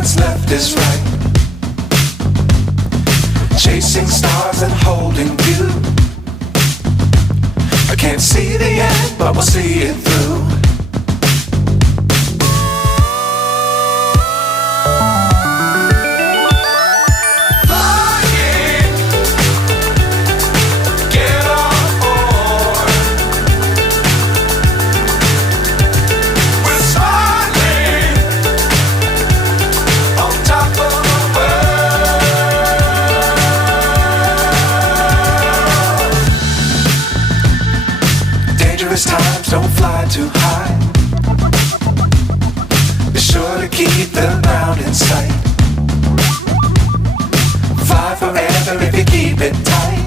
what's left is right. Chasing stars and holding you. I can't see the end, but we'll see it through. Times don't fly too high. Be sure to keep the ground in sight. Fly forever if you keep it tight.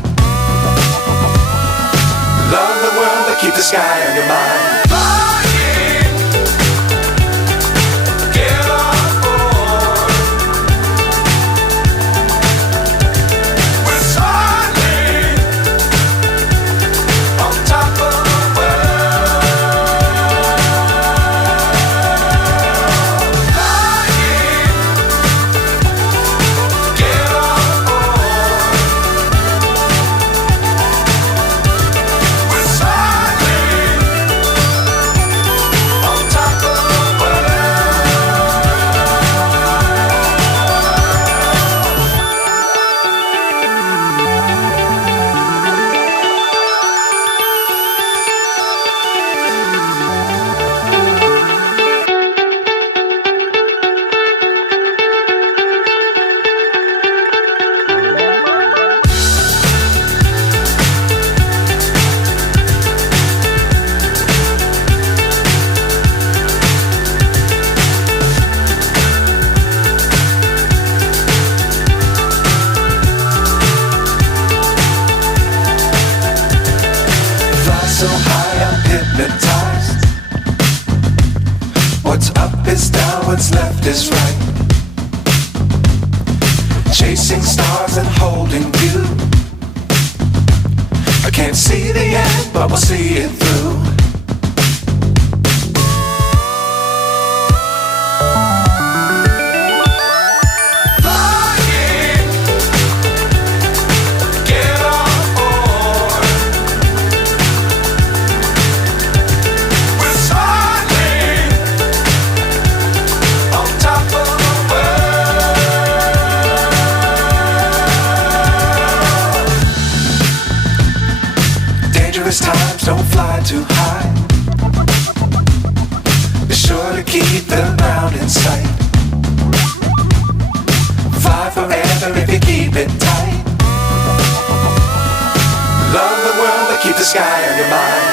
Love the world but keep the sky on your mind. So high I'm hypnotized. What's up is down, what's left is right. Chasing stars and holding you. I can't see the end, but we'll see it through. Times don't fly too high. Be sure to keep the ground in sight. Fly forever if you keep it tight. Love the world but keep the sky on your mind.